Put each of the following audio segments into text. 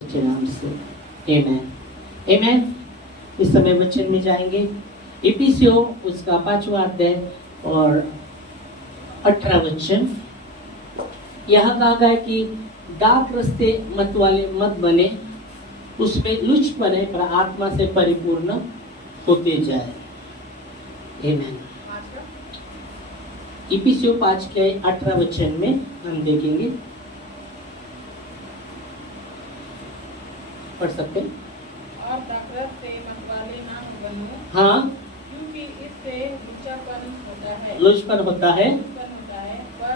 के नाम से आमेन। आमेन। इस समय वचन में जाएंगे इफिसियों उसका 5वां अध्याय और 18 वचन। यहाँ कहा गया कि डार्क रास्ते मत बने, उसमें लुच बने पर आत्मा से परिपूर्ण होते जाए। आमेन। इफिसियों 5 के 18 वचन में हम देखेंगे, पढ़ सकते हैं। और नफरत से मतवाले ना बनो, हाँ, क्योंकि इससे लुच्चापन होता है, पर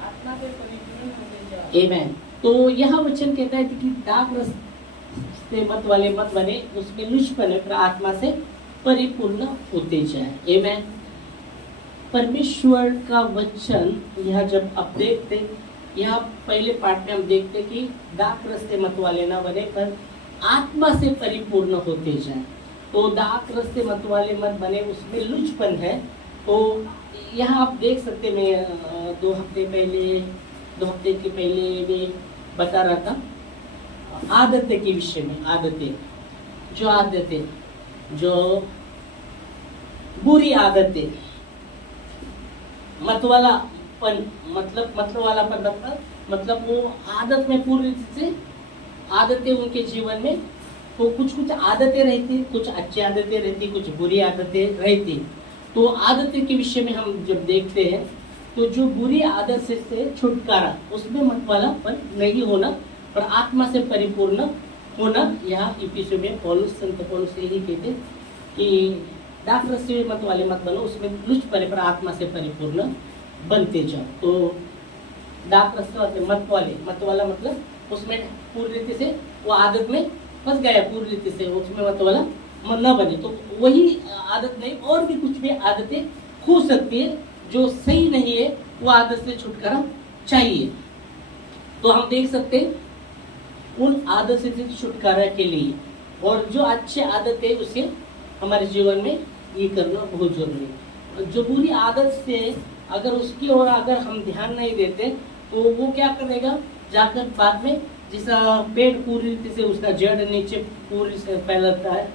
आत्मा से परिपूर्ण होते जाओ। आमेन। तो यह वचन कहता है कि डार्क रास्ते मत बने, उसमें लुचपन पर आत्मा से परिपूर्ण होते जाए। आमेन। परमेश्वर का वचन यह जब आप देखते, यह पहले पार्ट में हम देखते कि डार्क रास्ते मत वाले ना बने पर आत्मा से परिपूर्ण होते जाए। तो डार्क रास्ते मत बने, उसमें लुचपन है। तो यहाँ आप देख सकते, मैं 2 हफ्ते के पहले मैं बता रहा था आदतें के विषय में। आदतें जो बुरी आदतें, मतवालापन मतलब वो आदत में पूरी रीति से आदतें उनके जीवन में, तो कुछ आदतें रहती, कुछ अच्छी आदतें रहती, कुछ बुरी आदतें रहती। तो आदतें के विषय में हम जब देखते हैं तो जो बुरी आदत से छुटकारा, उसमें मतवालापन नहीं होना पर आत्मा से परिपूर्ण होना। यहाँ इफिसियों में संत पौलुस यही कहते कि डार्क रास्ते मत बनो, उसमें लुचपन पर आत्मा से परिपूर्ण बनते जाओ। तो डार्क रास्ते मत वाला मतलब उसमें पूरी रीति से वो आदत में फंस गया, पूरी रीति से उसमें मतवाला न बने। तो वही आदत नहीं, और भी कुछ भी आदतें हो सकती है जो सही नहीं है, वो आदत से छुटकारा चाहिए। तो हम देख सकते हैं उन आदत से छुटकारा के लिए, और जो अच्छी आदत है उसे हमारे जीवन में ये करना बहुत जरूरी है। जो बुरी आदत से अगर उसकी ओर अगर हम ध्यान नहीं देते तो वो क्या करेगा, जाकर बाद में जैसा पेड़ पूरी रीति से उसका जड़ नीचे पूरी से फैलता है,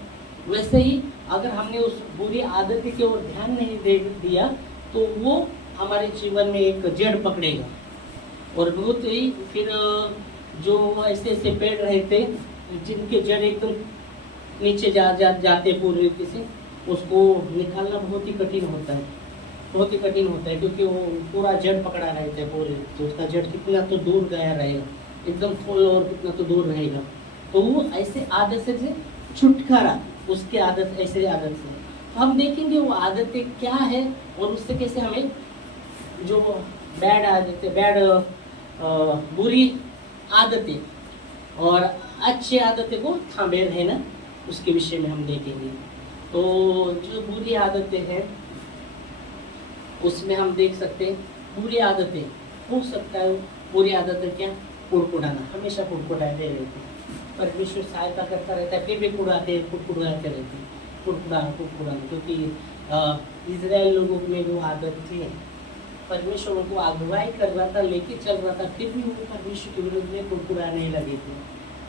वैसे ही अगर हमने उस बुरी आदत की ओर ध्यान नहीं दे दिया तो वो हमारे जीवन में एक जड़ पकड़ेगा। और बहुत ही फिर जो ऐसे पेड़ रहते जिनके जड़ एकदम नीचे जाते पूरी रीति से, उसको निकालना बहुत ही कठिन होता है, क्योंकि वो पूरा जड़ पकड़ा रहता है पूरे, तो उसका जड़ कितना तो दूर गया रहेगा, एकदम फुल, और कितना तो दूर रहेगा। तो वो ऐसे आदत से छुटकारा, उसके आदत ऐसे आदत से हम देखेंगे वो आदतें क्या है और उससे कैसे हमें जो बैड आदतें, बुरी आदतें और अच्छी आदतें को थामे रहना, उसके विषय में हम देखेंगे। तो जो बुरी आदतें हैं उसमें हम देख सकते हैं, बुरी आदतें हो सकता है, बुरी आदतें क्या, कुड़कुड़ाना, हमेशा कुड़कुड़ाते रहते हैं। परमेश्वर सहायता करता रहता है फिर भी कुड़कुड़ाते रहते हैं, कुड़कुड़ाना, क्योंकि इजराइल लोगों में वो आदत थी। परमेश्वर उनको अगुवाई कर रहा था, लेके चल रहा था, फिर भी वो परमेश्वर के विरुद्ध में कुड़कुड़ाने लगे थे।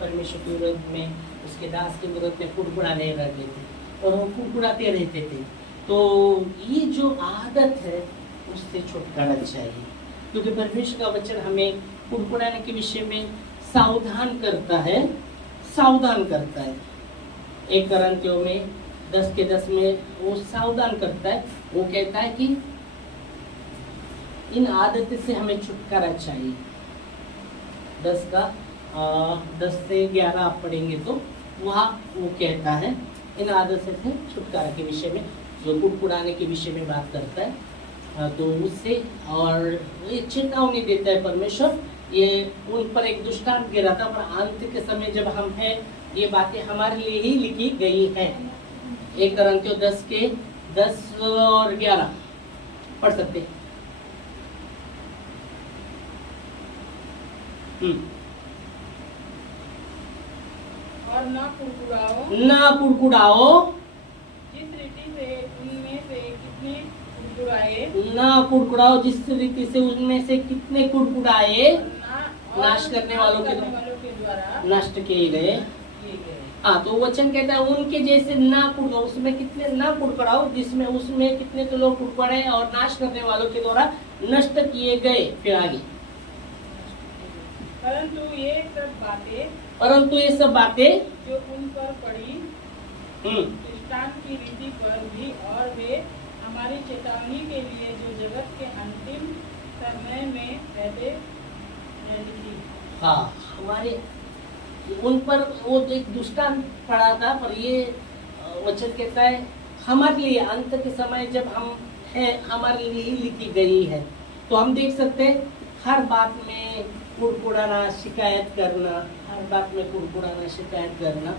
परमेश्वर के विरुद्ध में, उसके दास के विरुद्ध में कुड़कुड़ाने लगे थे और वो कुड़कुड़ाते रहते थे। तो ये जो आदत है उससे छुटकारा चाहिए, क्योंकि परमेश्वर का वचन हमें कुड़कुड़ाने के विषय में सावधान करता है। 1 कुरिन्थियों में 10 के 10 में वो सावधान करता है, वो कहता है कि इन आदत से हमें छुटकारा चाहिए। 10 से 11 आप पढ़ेंगे तो वहाँ वो कहता है इन आदत से छुटकारा के विषय में, जो कुड़कुड़ाने के विषय में बात करता है। तो उससे और ये चेतावनी देता है परमेश्वर, ये उन पर एक दुष्टांत गिरा था, पर अंत के समय जब हम हैं, ये बातें हमारे लिए ही लिखी गई हैं। 1 कुरिन्थियों 10 के 10 और 11 पढ़ सकते हैं। और ना कुड़कुड़ाओ, जिस रीति से उनमें से कितने कुड़कुड़ाए, ना कुड़कुड़ाओ जिस रीति से उनमें से कितने कुड़कुड़ाए, नाश करने वालों के द्वारा नष्ट किए गए। किए गए। हाँ, तो वचन कहता है उनके जैसे ना कुड़काओ, उसमें कितने ना कुड़कड़ाओ, जिसमें उसमें कितने तो लोग कुड़कड़े और नाश करने वालों के द्वारा नष्ट किए गए। फिर आगे, परंतु ये सब बातें जो उन पर पड़ी दृष्टांत की रीति पर भी, और वे हमारी चेतावनी के लिए जो जगत के अंतिम समय में पहले लिखी। हाँ, हमारे उन पर वो एक दुष्टांत पड़ा था, पर ये वचन कहता है हमारे लिए अंत के समय जब हम है हमारे लिए ही लिखी गई है। तो हम देख सकते हैं हर बात में कुड़कुड़ाना, शिकायत करना, हर बात में कुड़कुड़ाना, शिकायत करना,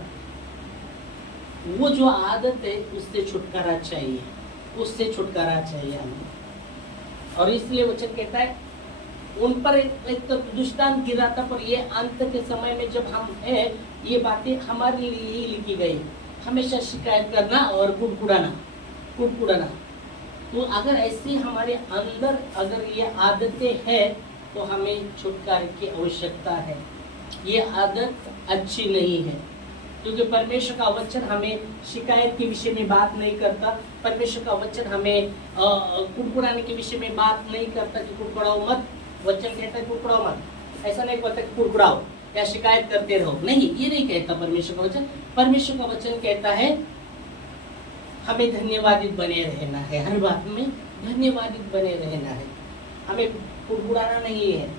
वो जो आदत है उससे छुटकारा चाहिए, उससे छुटकारा चाहिए हमें। और इसलिए वचन कहता है उन पर एक तो दुष्टांत गिरा था, पर ये अंत के समय में जब हम है ये बातें हमारे लिए ही लिखी गई। हमेशा शिकायत करना और कुड़कुड़ाना। तो अगर ऐसी हमारे अंदर अगर ये आदतें हैं तो हमें छुटकारे की आवश्यकता है। ये आदत अच्छी नहीं है, क्योंकि परमेश्वर का वचन हमें शिकायत के विषय में बात नहीं करता। परमेश्वर का वचन हमें कुड़कुड़ाने के विषय में बात नहीं करता कि कुड़कुड़ाओ मत। वचन कहता है कुड़कुड़ाओ मत, ऐसा नहीं कहता कि कुड़कुड़ाओ या शिकायत करते रहो, नहीं, ये नहीं कहता परमेश्वर का वचन। परमेश्वर का वचन कहता है हमें धन्यवादित बने रहना है, हर बात में धन्यवादित बने रहना है, हमें कुड़कुड़ाना नहीं है,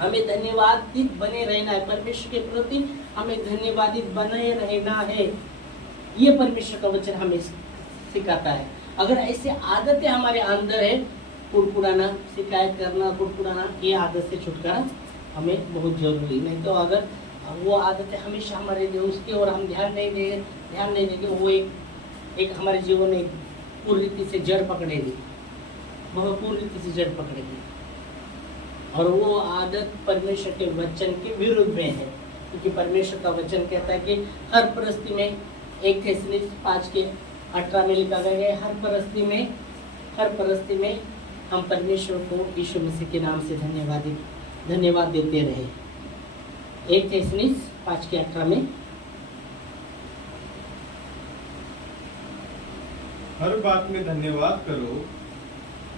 हमें धन्यवादित बने रहना है। परमेश्वर के प्रति हमें धन्यवादित बने रहना है, ये परमेश्वर का वचन हमें सिखाता है। अगर ऐसे आदतें हमारे अंदर है, कुड़कुड़ाना, शिकायत करना, कुड़कुड़ाना, ये आदत से छुटकारा हमें बहुत जरूरी। नहीं तो अगर वो आदतें हमेशा हमारे लिए उसकी और हम ध्यान नहीं देंगे, वो एक हमारे जीवन में पूरी रीति से जड़ पकड़ेगी, वह पूरी रीति से जड़ पकड़ेगी, और वो आदत परमेश्वर के वचन के विरुद्ध में है। क्योंकि परमेश्वर का वचन कहता है कि हर परिस्थिति में 1 थेसलोनिकैस 5:18 में लिखा गया है, हर परिस्थिति में हम परमेश्वर को यीशु मसीह के नाम से धन्यवाद देते रहे। 1 थेसलोनिकैस 5:18 में हर बात में धन्यवाद करो,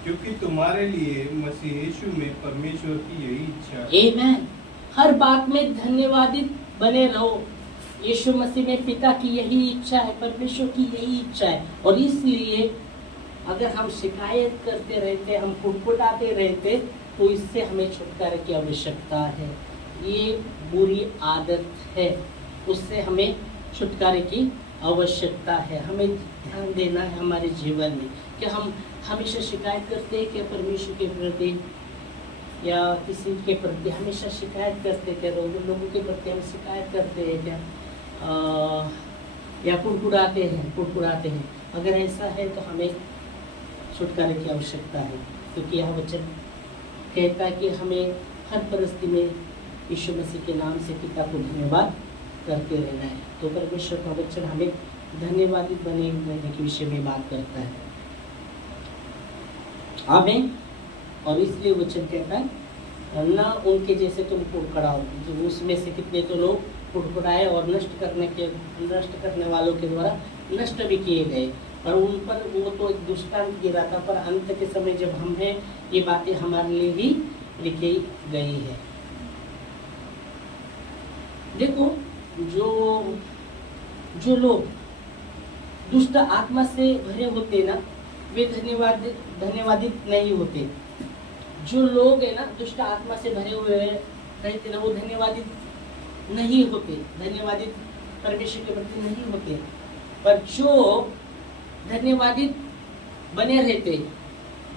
क्योंकि तुम्हारे लिए मसीह यीशु में परमेश्वर की यही इच्छा है। आमीन। हर बात में धन्यवादित बने रहो। यीशु मसीह में पिता की यही इच्छा है, परमेश्वर की यही इच्छा है। और इसलिए अगर हम शिकायत करते रहते, हम कुड़कुड़ाते रहते, तो इससे हमें छुटकारे की आवश्यकता है। ये बुरी आदत है, उससे हमें छुटकारे की आवश्यकता है। हमें ध्यान देना है हमारे जीवन में कि हम हमेशा शिकायत करते हैं कि परमेश्वर के प्रति या किसी के प्रति हमेशा शिकायत करते थे, लोगों के प्रति हम शिकायत करते हैं क्या, या कुड़कुड़ाते हैं। अगर ऐसा है तो हमें छुटकारे की आवश्यकता है, क्योंकि यह वचन कहता है कि हमें हर परिस्थिति में यीशु मसीह के नाम से पिता को धन्यवाद करते रहना है। तो परमेश्वर का वचन हमें धन्यवादित बने रहने के विषय में बात करता है। आमीन। और इसलिए वचन कहता है ना उनके जैसे तुम कुड़कुड़ाओ, जो उसमें से कितने तो लोग कुड़कुड़ाए और नष्ट करने वालों के द्वारा नष्ट भी किए गए। और उन पर वो तो एक दुष्टांत गिरा था, पर अंत के समय जब हम हैं, ये बातें हमारे लिए ही लिखी गई है। देखो, जो लोग दुष्ट आत्मा से भरे होते ना, वे धन्यवादित नहीं होते। जो लोग है ना दुष्ट आत्मा से भरे हुए रहते ना, वो धन्यवादित नहीं होते, धन्यवादित परमेश्वर के प्रति नहीं होते। पर जो धन्यवादित बने रहते,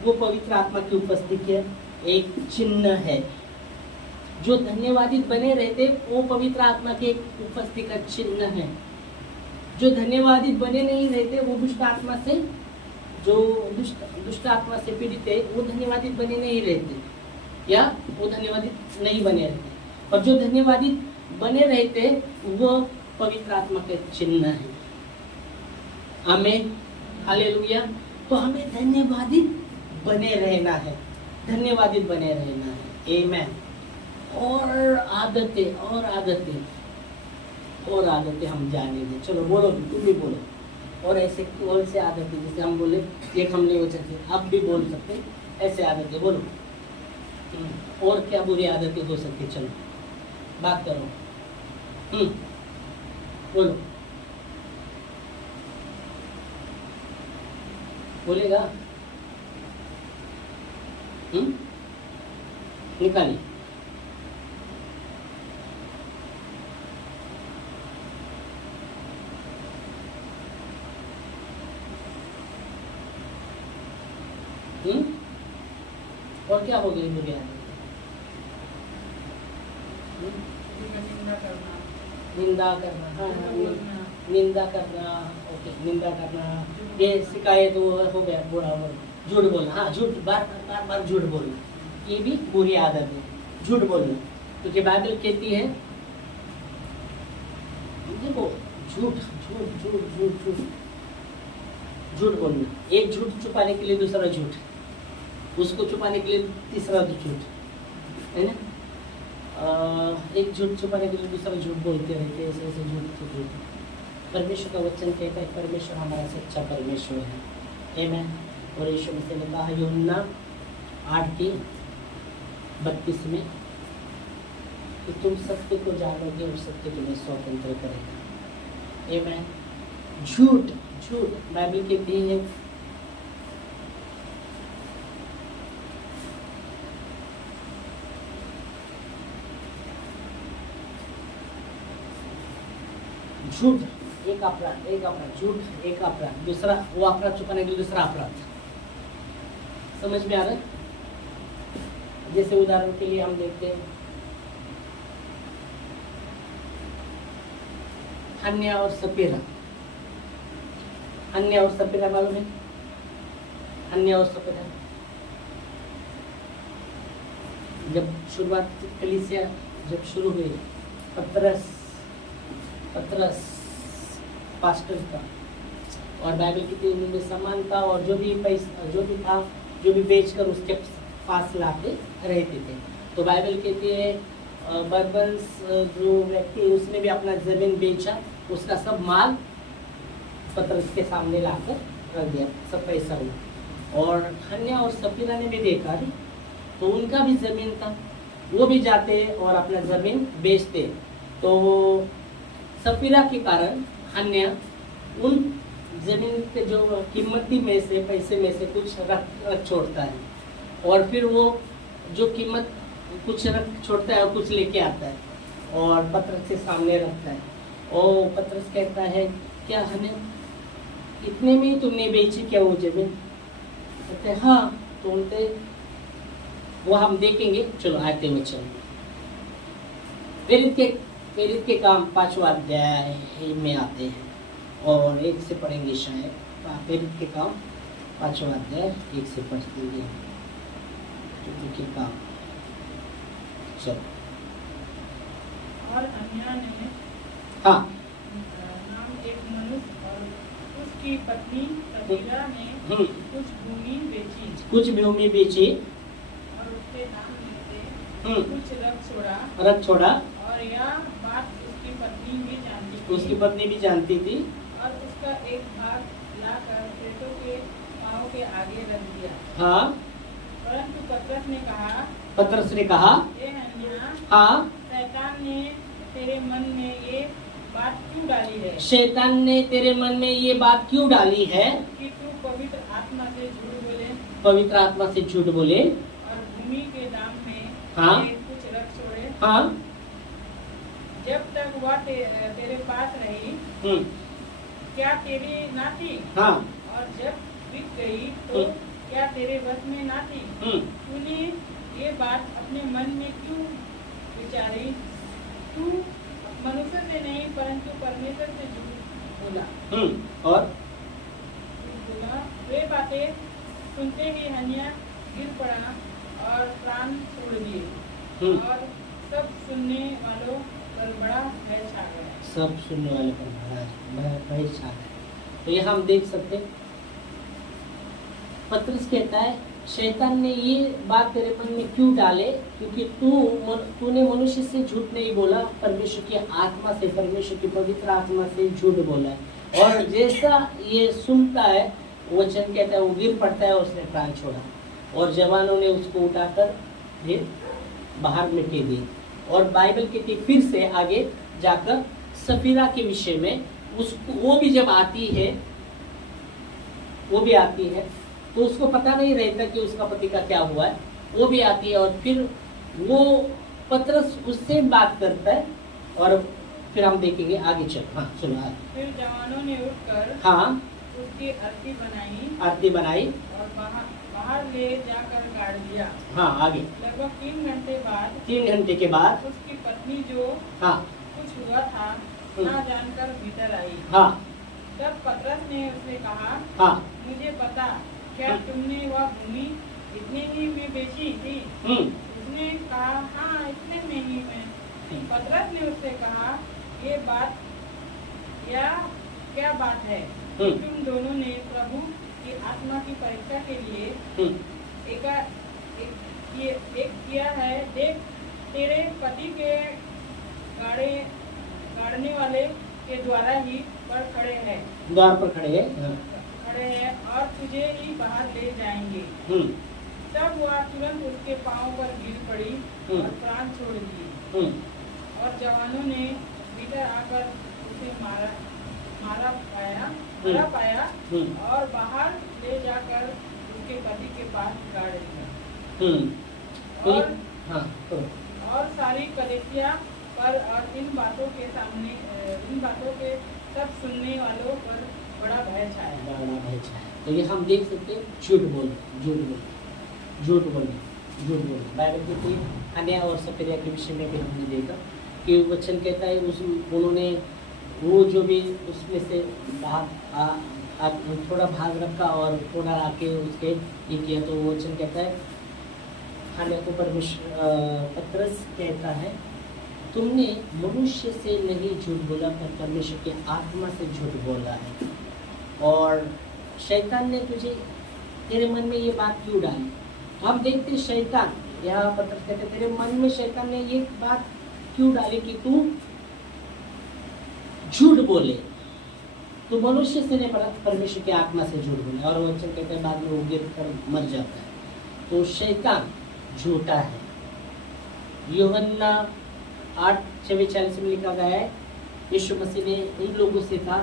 वो पवित्र आत्मा की उपस्थिति का एक चिन्ह है। जो धन्यवादित बने रहते, वो पवित्र आत्मा के एक उपस्थिति का चिन्ह है। जो धन्यवादित बने नहीं रहते, वो दुष्ट आत्मा से दुष्ट आत्मा से पीड़ित है, वो धन्यवादित बने नहीं रहते, या वो धन्यवादित नहीं बने रहते। और जो धन्यवादित बने रहते, वो पवित्र आत्मा का चिन्ह है। आमीन, हालेलुया। तो हमें धन्यवादित बने रहना है, धन्यवादित बने रहना है। आमीन। और आदतें हम जाने दें। चलो बोलो, तुम भी बोलो। और ऐसे कौन से आदतें, जैसे हम बोले एक हम नहीं हो सकते, आप भी बोल सकते, ऐसे आदतें बोलो। और क्या बुरी आदतें हो सकती, चलो बात करो। बोलो, बोलेगा? निकालिए। और क्या हो गई बुरी आदत? निंदा करना, निंदा करना, हाँ बोलना, निंदा करना, ओके, निंदा करना, ये शिकायत वो हो गया, बुरा हो, झूठ बोलना, हाँ झूठ, बार झूठ बोलना, ये भी बुरी आदत है, झूठ बोलना। क्योंकि बाइबल कहती है, देखो झूठ झूठ झूठ झूठ झूठ झूठ बोलना, एक झूठ छुपाने के लिए दूसरा झूठ, उसको छुपाने के लिए तीसरा झूठ, है ना? एक झूठ छुपाने के लिए दूसरा झूठ बोलते रहते, ऐसे ऐसे झूठ। परमेश्वर का वचन कहता है परमेश्वर हमारा सच्चा परमेश्वर है, आमीन। और यीशु मसीह ने कहा यूहन्ना 8:32 में कि तुम सत्य को जानोगे और सत्य तुम्हें स्वतंत्र करेगा, आमीन। झूठ बाइबल कहती है झूठ एक अपराध, झूठ एक अपराध, दूसरा वो अपराध छुपाने के लिए दूसरा अपराध। समझ में आ रहा है? जैसे उदाहरण के लिए हम देखते हैं हन्या और सपेरा मालूम है? हन्या और सपेरा जब शुरुआत कलीसिया जब शुरू हुई, पतरस पास्टर था और बाइबल की उनमें समान था, और जो भी पैसा जो भी था, जो भी बेचकर उसके पास लाते रहते थे। तो बाइबल कहती है बरबन्स जो व्यक्ति उसने भी अपना जमीन बेचा, उसका सब माल पतरस के सामने लाकर रख दिया, सब पैसा हुआ। और हन्या और सफीरा ने भी देखा रे, तो उनका भी जमीन था, वो भी जाते और अपना जमीन बेचते। तो सफीरा के कारण हन्या उन जमीन के जो कीमती में से पैसे में से कुछ रख छोड़ता है, और फिर वो जो कीमत कुछ रख छोड़ता है और कुछ लेके आता है और पतरस के सामने रखता है। और पतरस कहता है क्या हमें इतने में ही तुमने बेची क्या वो जमीन? कहते हैं हाँ। तो उनसे वो हम देखेंगे, चलो आते हुए चलो। प्रेरित के काम 5वां अध्याय में आते हैं और 1 से पढ़ेंगे शायद। प्रेरित के काम 5वां अध्याय 1 से पढ़ देंगे। प्रेरित के काम चलो। और अन्या ने हाँ नाम एक मनुष्य और उसकी पत्नी सफीरा ने कुछ भूमि बेची और उसके नाम में से कुछ रख छोड़ा। और यह बात उसकी पत्नी भी जानती थी और उसका एक भाग लाकर प्रेतों के पांव के आगे रख दिया। हाँ। परंतु पतरस ने कहा ए हन्या, हाँ, शैतान ने तेरे मन में ये बात क्यों डाली है? शैतान ने तेरे मन में ये बात क्यों डाली है कि तू पवित्र आत्मा से झूठ बोले और भूमि के दाम में हाँ कुछ रख छोड़े। हाँ। जब तक वह तेरे पास रही क्या तेरी ना थी? हाँ। और जब बिक गई तो क्या तेरे बस में ना थी? तूने ये बात अपने मन में क्यों विचारी? तू मनुष्य से नहीं परंतु परमेश्वर से झूठ बोला। और बोला वे बातें सुनते ही हन्या गिर पड़ा और प्राण छोड़ दिए और सब सुनने वालों पर बड़ा भय छा गया। तो ये हम देख सकते, पतरस कहता है शैतान ने ये बात तेरे मन में क्यों डाले, क्योंकि तूने मनुष्य से झूठ नहीं बोला, परमेश्वर की आत्मा से, परमेश्वर की पवित्र आत्मा से झूठ बोला है। और जैसा ये सुनता है, वचन कहता है, वो गिर पड़ता है और उसने प्राण छोड़ा। और जवानों ने उसको उठाकर फिर बाहर मिटे दिए। और बाइबल कहती फिर से आगे जाकर सफीरा के विषय में, उसको वो भी जब आती है, वो भी आती है, तो उसको पता नहीं रहता कि उसका पति का क्या हुआ है। वो भी आती है और फिर वो पतरस उससे बात करता है। और फिर हम देखेंगे आगे चल। हाँ सुनो आगे। फिर जवानों ने उठकर हाँ उसकी आरती बनाई और बाहर ले जाकर गाड़ दिया। हाँ आगे। लगभग 3 घंटे बाद 3 घंटे के बाद उसकी पत्नी जो हाँ कुछ हुआ था ना जानकर भीतर आई। हाँ तब पतरस ने उससे कहा, हाँ मुझे पता, क्या तुमने वह भूमि इतने ही में बेची थी? उसने कहा, हाँ इतने में ही में। पतरस ने उससे कहा, ये बात क्या बात है? तुम दोनों ने प्रभु की आत्मा की परीक्षा के लिए एक किया है। देख, तेरे पति के गाड़ने वाले के द्वारा ही पर खड़े हैं, द्वार पर खड़े हैं और तुझे ही बाहर ले जाएंगे। तब वह तुरंत उसके पांव पर गिर पड़ी और प्राण छोड़ दिए। और जवानों ने भीतर आकर उसे मारा पाया और बाहर ले जाकर उसके पति के पास गाड़ दिया। और सारी कलीसिया पर और इन बातों के सब सुनने वालों पर बड़ा भय छाया। तो ये हम देख सकते हैं, झूठ बोले। बाइबल की थी हन्या और सफेरिया के विषय में भी हमने देखा कि वचन कहता है उन्होंने वो जो भी उसमें से थोड़ा भाग रखा और थोड़ा आके उसके ये किया। तो वो वचन कहता है, हन्या को पतरस कहता है, तुमने मनुष्य से नहीं झूठ बोला पर परमेश्वर की आत्मा से झूठ बोला है। और शैतान ने तेरे मन में ये बात क्यों डाली? तो हम देखते शैतान, यहाँ पतरस कहते तेरे मन में शैतान ने ये बात क्यों डाली कि तू झूठ बोले। तो मनुष्य से नहीं, परमेश्वर की आत्मा से झूठ बोले। और वचन कहते हैं बाद में वो गिर कर मर जाता है। तो शैतान झूठा है। यूहन्ना 8:44 में लिखा गया है, यीशु मसीह ने उन लोगों से कहा,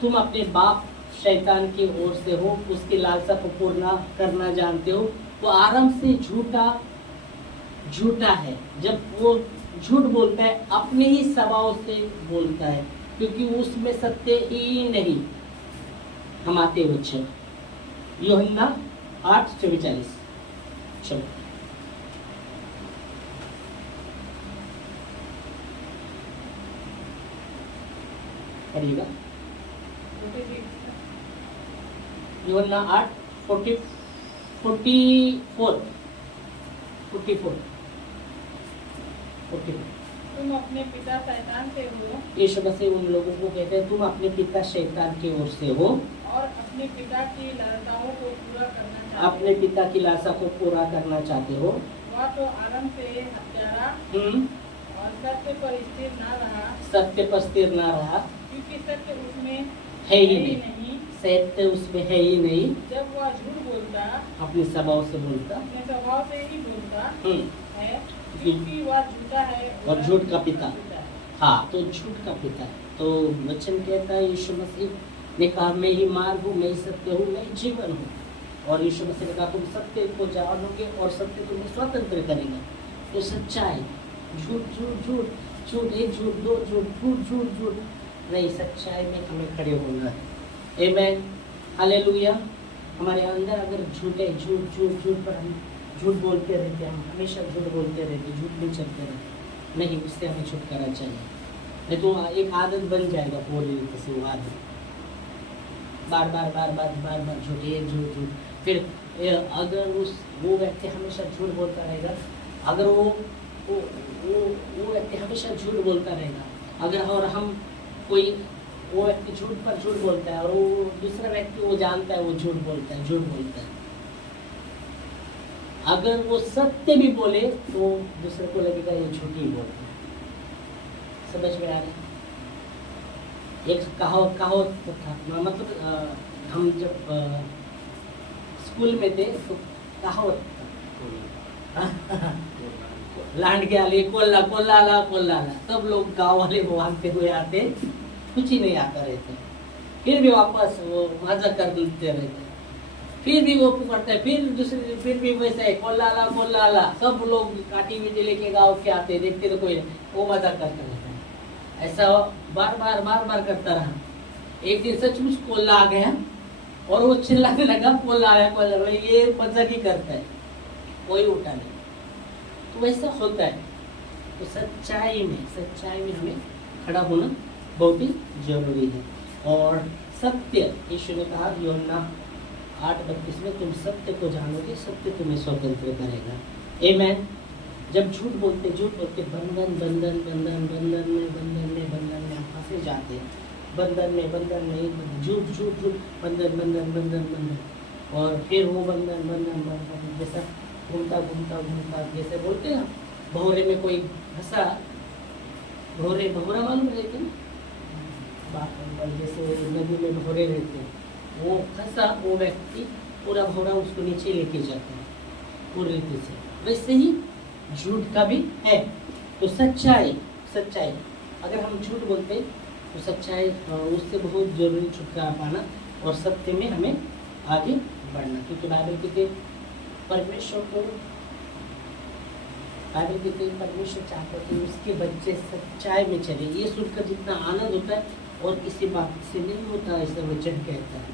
तुम अपने बाप शैतान की ओर से हो, उसकी लालसा को पूर्ण करना जानते हो। वो आरंभ से झूठा है। जब वो झूठ बोलता है अपने ही स्वभाव से बोलता है, क्योंकि उसमें सत्य ही नहीं। हम आते वचन यूहन्ना 8:44। चलो पढ़िएगा। यूहन्ना 8:44। तुम अपने पिता शैतान से हो। यीशु मसीह उन लोगों को कहते हैं, तुम अपने पिता शैतान की ओर से हो और अपने पिता की लालसाओं को पूरा करना चाहते हो। अपने पिता की लालसा को पूरा करना चाहते हो। वह तो आरंभ से हत्यारा और सत्य पर स्थिर न रहा, क्योंकि सत्य उसमें है ही नहीं। सत्य उसमें है ही नहीं। जब वह झूठ बोलता, अपने स्वभाव से बोलता, है, क्योंकि वह झूठा है और झूठ का पिता। हाँ, तो झूठ का पिता। तो वचन कहता है, यीशु मसीह ने कहा, मैं ही मार्ग हूँ, मैं ही सत्य हूँ, मैं ही जीवन हूँ। और यीशु मसीह ने कहा, तुम सत्य को जानोगे और सत्य तुम्हें स्वतंत्र करेगा। तो सच्चाई, झूठ एक झूठ, दो झूठ नहीं, सच्चाई में हमें खड़े होना है। आमेन, हालेलुया। हमारे अंदर अगर झूठ है, झूठ पर हम झूठ बोलते रहते, हम हमेशा झूठ बोलते रहते, झूठ नहीं चलते रहते, नहीं, उससे हमें छुटकारा चाहिए। नहीं तो एक आदत बन जाएगा पूरी रीति से। वो आदत बार बार झूठ। फिर अगर वो व्यक्ति हमेशा झूठ बोलता रहेगा, अगर वो व्यक्ति हमेशा झूठ बोलता रहेगा, अगर और हम वो व्यक्ति झूठ पर झूठ बोलता है और वो दूसरा व्यक्ति वो जानता है वो झूठ बोलता है, अगर वो सत्य भी बोले तो दूसरे को लगेगा ये झूठी ही बोलते हैं। समझ में आ रहा है? एक कहावत तो था, मतलब हम जब स्कूल में थे तो कहावत था लांडके आले कोल्ला कोल्ला आला कोल्ला आला, सब लोग गांव वाले भागते हुए आते, कुछ ही नहीं आता रहते, फिर भी वापस वो मजा कर देते रहते, फिर भी वो पकड़ते हैं, फिर भी वैसा है कोल्ला आला, सब लोग काटी मिट्टी लेके गाँव के आते, देखते तो कोई वो मजा करते रहते हैं। ऐसा बार बार करता रहा। एक दिन सचमुच कोल्ला आ गया और वो चिल्लाने लगा कोल्ला आया कोल्ला, ये मजा ही करता है, कोई उठा नहीं। तो वैसा होता है। तो सच्चाई में हमें खड़ा होना बहुत ही जरूरी है। और सत्य, यीशु ने कहा यूहन्ना 8:32 में, तुम सत्य को जानोगे, सत्य तुम्हें स्वतंत्र करेगा। आमीन। जब झूठ बोलते बंधन में हम फंसे जाते हैं, बंधन में झूठ बंधन, और फिर वो बंधन जैसा घूमता जैसे बोलते हैं ना, भौरे में कोई फंसा, भौरा मालूम रहते हैं जैसे नदी में भौरे रहते हैं, वो फंसा, वो व्यक्ति पूरा भौरा उसको नीचे लेके जाता है पूरी रीति से। वैसे ही झूठ का भी है। तो सच्चाई, अगर हम झूठ बोलते तो सच्चाई उससे बहुत जरूरी छुटकारा पाना और सत्य में हमें आगे बढ़ना। क्योंकि बाइबल कहते परमेश्वर चाहता है कि उसके बच्चे सच्चाई में चले। ये सुनकर जितना आनंद होता है और किसी बात से नहीं होता, ऐसा वचन कहता है।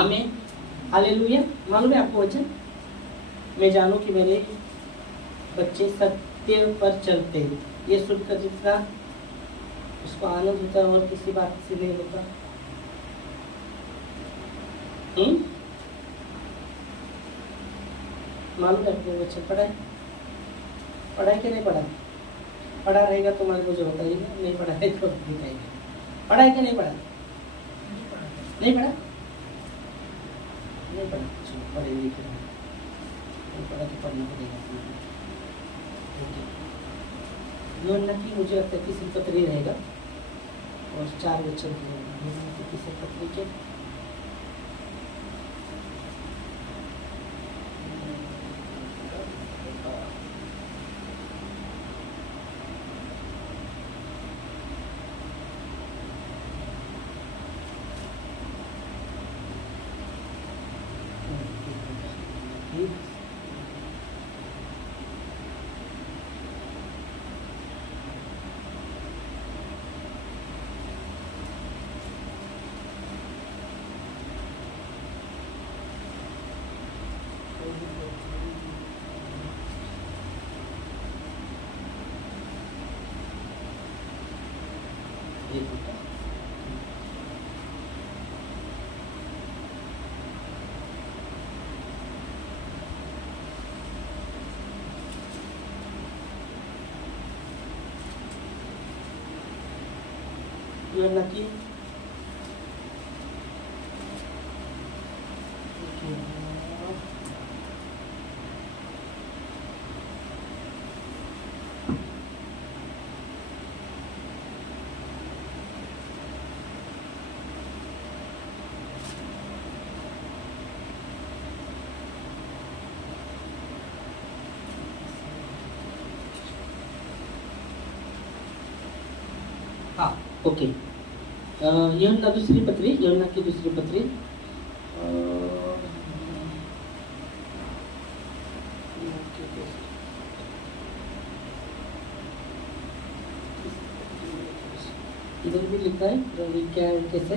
आमीन, हालेलुया। मालूम है आपको वचन, मैं जानूं कि मेरे बच्चे सत्य पर चलते हैं, ये सुनकर जितना उसको आनंद होता है और किसी बात से नहीं होता। मालूम है आपको वचन पढ़ा है कि नहीं पढ़ा? पढ़ा रहेगा तो मुझे बताइएगा, नहीं पढ़ा है तो बताइएगा। पढ़ा है कि नहीं पढ़ा? नहीं पढ़ा, चलो पढ़े लिखे नहीं पढ़ा तो पढ़ना पड़ेगा। यूहन्ना की मुझे लगता है तीसरी पत्री रहेगा और 4 वचन तीसरी पत्री के यूहन्ना की ओके, यूहन्ना की दूसरी पत्री इधर भी लिखा है क्या कैसे,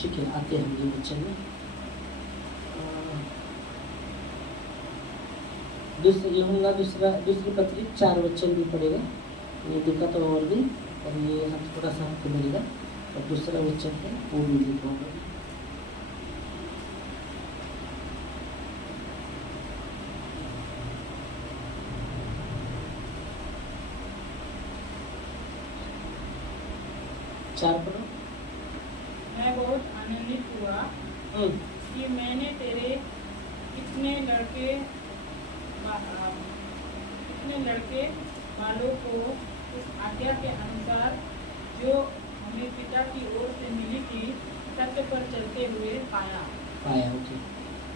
ठीक है, आते हैं ये वचन में। यूहन्ना दूसरी पत्री 4 वचन भी पड़ेगा, ये दिखा तो और भी, और ये हम थोड़ा सा आपको मिलेगा, और दूसरा वचन है वो भी लिखा। चार पढ़ो। मैं बहुत आनंदित हुआ कि मैंने तेरे इतने लड़के अपने लड़के वालों को इस आज्ञा के अनुसार जो हमें पिता की ओर से मिली थी सत्य पर चलते हुए पाया। ओके।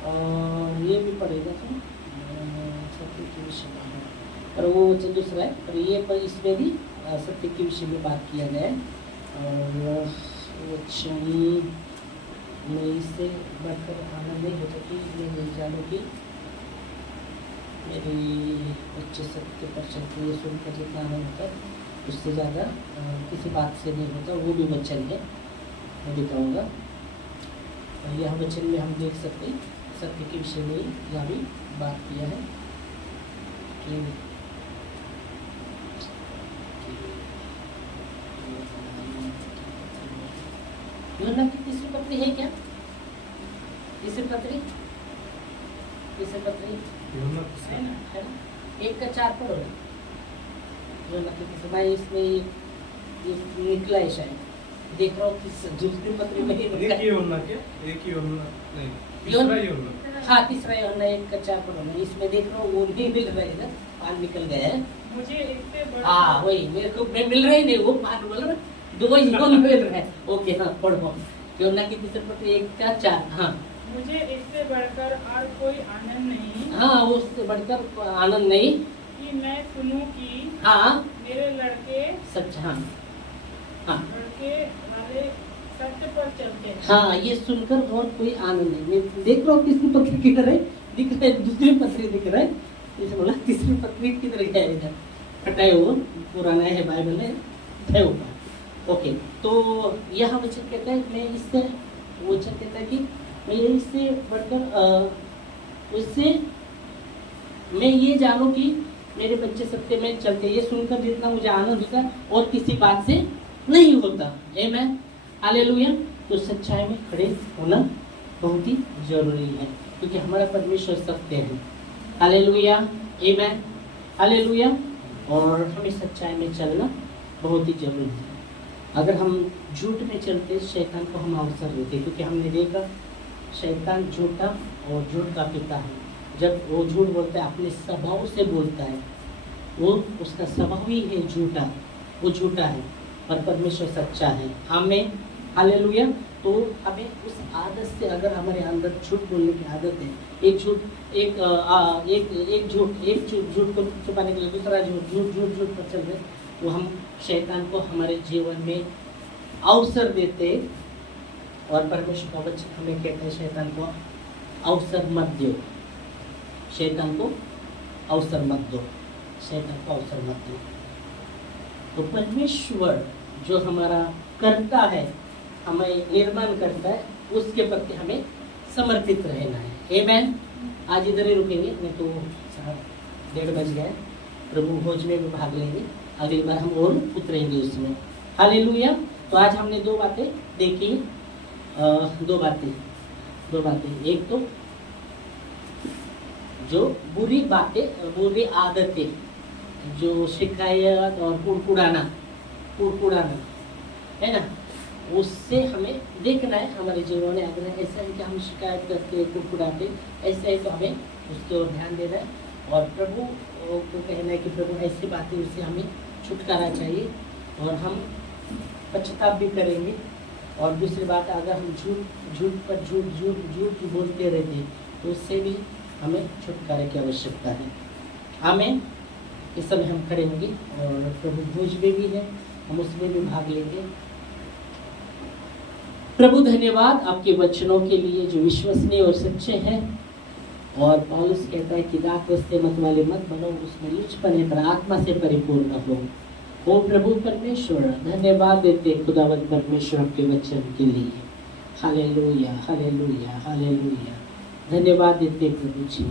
और ये भी पढ़ेगा तो सत्य के विषय में है। पर वो वचन दूसरा है, पर ये पर इसमें भी सत्य के विषय में बात किया गया है। और वचन में इससे बढ़कर आनंद नहीं होता कि मैं नहीं जानूँ कि मेरे बच्चे सत्य पर चलते हुए सुनकर जितना आनंद होता है उससे ज़्यादा किसी बात से नहीं होता। वो भी वचन है, मैं बताऊँगा। यह वचन में हम देख सकते हैं सत्य के विषय में यहाँ भी बात किया है कि यूहन्ना की तीसरी पत्री है क्या? तीसरी पत्री है ना? 1:4 पढ़ो ना। यूहन्ना की तीसरी, मैं इसमें ये निकला है शायद, देख रहा हूँ किस दूसरी पत्री में एक ही होना क्या? एक ही होना नहीं, तीसरा ही होना। हाँ, तीसरा यूहन्ना 1:4 पढ़ो ना। इसमें देख रहा हूँ वो नहीं मिल रहा है ना, पान निकल गया है। मुझे इससे बड़ा हाँ वही, मेरे को मिल रहा ही नहीं, वो पान बोल रहा है, दो ही दोनों मिल रहा है। ओके हाँ, पढ़ो। यूहन्ना की तीसरी पत्री 1:4। हाँ, मुझे इससे बढ़कर और कोई आनंद नहीं। हाँ, उससे बढ़कर आनंद नहीं कि मैं सुनूं कि हाँ मेरे लड़के सच। हाँ हाँ लड़के वाले सत्य पर चलते हैं। हाँ, ये सुनकर और कोई आनंद नहीं। मैं देख रहा हूँ किसकी पत्री किधर है, दिख रहा है दूसरी पत्री दिख रहा है। जैसे बोला तीसरी पत्री किधर है, इधर हटाए हुआ पुराना है, बाइबल है, है ऊपर। ओके, तो यह वचन कहता है मैं इससे, वचन कहता है कि मैं इससे बढ़कर उससे मैं ये जानूं कि मेरे बच्चे सत्य में चलते। ये सुनकर जितना मुझे आनंद होता है और किसी बात से नहीं होता। आमीन, हालेलुया। तो सच्चाई में खड़े होना बहुत ही जरूरी है, क्योंकि हमारा परमेश्वर सत्य है। हालेलुया, आमीन, हालेलुया। और हमें सच्चाई में चलना बहुत ही जरूरी है। अगर हम झूठ में चलते, शैतान को हम अवसर देते, क्योंकि हमने देखा शैतान झूठा और झूठ का पिता है। जब वो झूठ बोलता है अपने स्वभाव से बोलता है, वो उसका स्वभाव ही है झूठा, वो झूठा है, और परमेश्वर सच्चा है। हमें हालेलुया। तो हमें उस आदत से, अगर हमारे अंदर झूठ बोलने की आदत है, एक झूठ को छुपाने के लिए दूसरा झूठ पर चल रहे, तो हम शैतान को हमारे जीवन में अवसर देते। और परमेश्वर का वचन हमें कहता है शैतान को अवसर मत दो, शैतान को अवसर मत दो, शैतान को अवसर मत दो। तो परमेश्वर जो हमारा करता है, हमें निर्माण करता है, उसके प्रति हमें समर्पित रहना है। आमीन। आज इधर ही रुकेंगे, नहीं तो 1:30 बज गए। प्रभु भोज में भी भाग लेंगे, अगली बार हम और उतरेंगे उसमें। हालेलुया। तो आज हमने दो बातें देखी, दो बातें। एक तो जो बुरी बातें, बुरी आदतें, जो शिकायत और कुड़कुड़ाना है ना, उससे हमें देखना है हमारे जीवन में। अगर ऐसा है कि हम शिकायत करते, कुड़कुड़ाते, ऐसा है तो हमें उसकी ओर ध्यान देना है। और प्रभु को कहना है कि प्रभु ऐसी बातें उससे हमें छुटकारा चाहिए, और हम पश्चाताप भी करेंगे। और दूसरी बात, अगर हम झूठ पर झूठ बोलते रहते, तो उससे भी हमें छुटकारे की आवश्यकता है। आमीन। इस समय हम खड़े होंगे, और प्रभु भोज में भी है, हम उसमें भी भाग लेंगे। प्रभु धन्यवाद आपके वचनों के लिए जो विश्वसनीय और सच्चे हैं। और पौलुस कहता है कि रात रस्ते मत वाले मत बनो, उसमें लुचपने पर आत्मा से परिपूर्ण हो। ओ प्रभु परमेश्वर, धन्यवाद देते खुदावंद परमेश्वर आपके वचन के लिए। Hallelujah, hallelujah, hallelujah. धन्यवाद देते प्रभु जी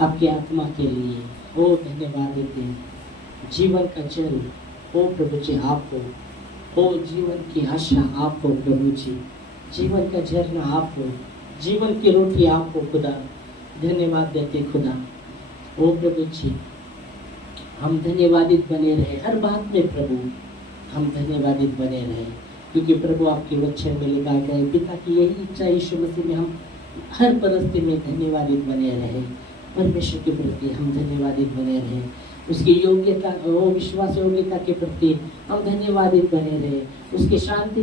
आपकी आत्मा के लिए। ओ धन्यवाद देते जीवन का जल, ओ प्रभु जी आप हो, ओ जीवन की आशा आप हो प्रभु जी, जीवन का झरना आप हो, जीवन की रोटी आप हो खुदा। धन्यवाद देते खुदा। ओ प्रभु जी हम धन्यवादित बने रहे हर बात में प्रभु, हम धन्यवादित बने रहे, क्योंकि प्रभु आपके वचन में लिखा गया पिता की यही इच्छा यीशु मसीह में हम हर परिस्थिति में धन्यवादित बने रहे। परमेश्वर के प्रति हम धन्यवादित बने रहे, उसकी योग्यता वो विश्वास योग्यता के प्रति हम धन्यवादित बने रहे, उसके शांति